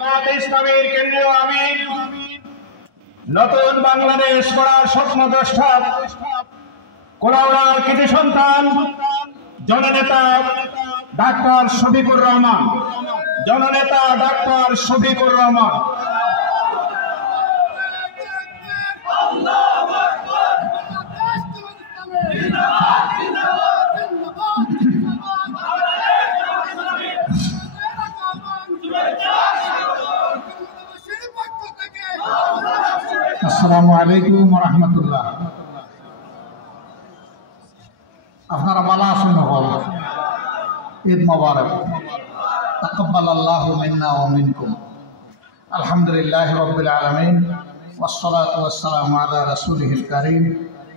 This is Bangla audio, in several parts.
ইসলামের কেন্দ্রীয় আমির, নতুন বাংলাদেশ গড়ার স্বপ্নদ্রষ্টা, কোলাউড়ার কৃতি সন্তান জননেতা ডাক্তার শফিকুর রহমান, জননেতা ডাক্তার শফিকুর রহমান। আসসালামু আলাইকুম ওয়া রাহমাতুল্লাহ। আপনারা ভালো আছেন? ঈদ মোবারক। তাকাব্বালাল্লাহু মিন্না ওয়া মিনকুম। আলহামদুলিল্লাহি রাব্বিল আলামিন ওয়াসসালাতু ওয়াসসালামু আলা রাসূলিহিল কারীম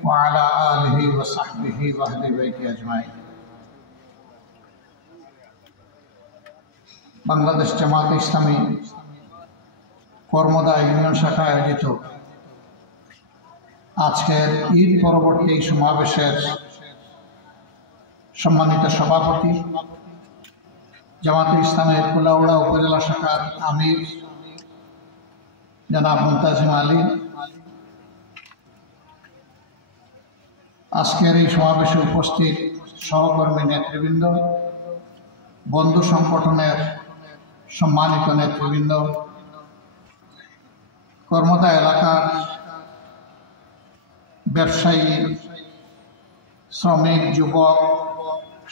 ওয়া আলা আলিহি ওয়া সাহবিহি ওয়া আহলি বাইতি আজমাইন। বাংলাদেশ জামায়াতে ইসলামী কর্মদা ইউনিয়ন শাখা আয়োজিত আজকের ঈদ পরবর্তী সমাবেশের সম্মানিত সভাপতি, জামায়াতে ইসলামের কোলাউড়া উপজেলা শাখার আমির জনাব মুনতাজিম আলী, আজকের এই সমাবেশে উপস্থিত সহকর্মী নেতৃবৃন্দ, বন্ধু সংগঠনের সম্মানিত নেতৃবৃন্দ, কর্মদা এলাকার ব্যবসায়ী, শ্রমিক, যুবক,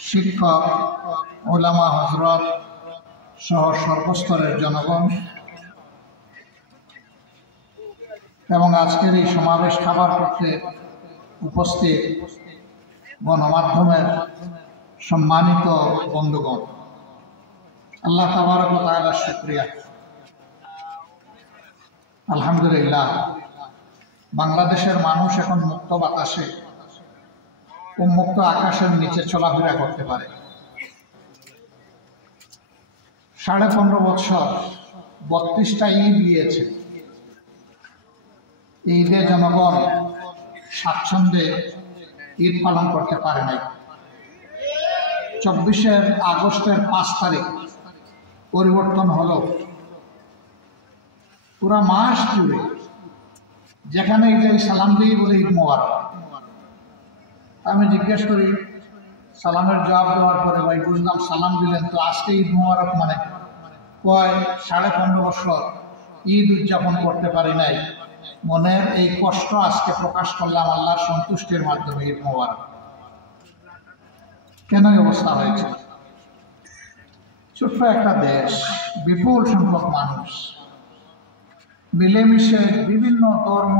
শিক্ষক, ওলামা হযরত সহ সর্বস্তরের জনগণ এবং আজকের এই সমাবেশ খাবার করতে উপস্থিত গণমাধ্যমের সম্মানিত বন্ধুগণ, আল্লাহ তাবারক ওয়া তাআলার শুকরিয়া। আলহামদুলিল্লাহ, বাংলাদেশের মানুষ এখন মুক্ত বাতাসে উন্মুক্ত আকাশের নিচে চলাফেরা করতে পারে। 15.5 বছর 32টা ঈদ গিয়েছে। ঈদে জনগণ স্বাচ্ছন্দ্যে ঈদ পালন করতে পারে নাই। 24 আগস্টের 5 তারিখ পরিবর্তন হলো। পুরা মাস জুড়ে যেখানে ঈদের সালাম দিই বলে ঈদ মোবারক। আমি জিজ্ঞেস করি, সালামের জবাব দেওয়ার পরে, ভাই বুঝলাম সালাম দিলেন, তো আজকে ঈদ মোবারক মানে? কয় 15.5 বছর ঈদ উদযাপন করতে পারি নাই, মনের এই কষ্ট আজকে প্রকাশ করলাম আল্লাহর সন্তুষ্টির মাধ্যমে, ঈদ মোবারক। কেন এই অবস্থা হয়েছে? ছোট্ট একটা দেশ, বিপুল সংখ্যক মানুষ মিলেমিশে বিভিন্ন ধর্ম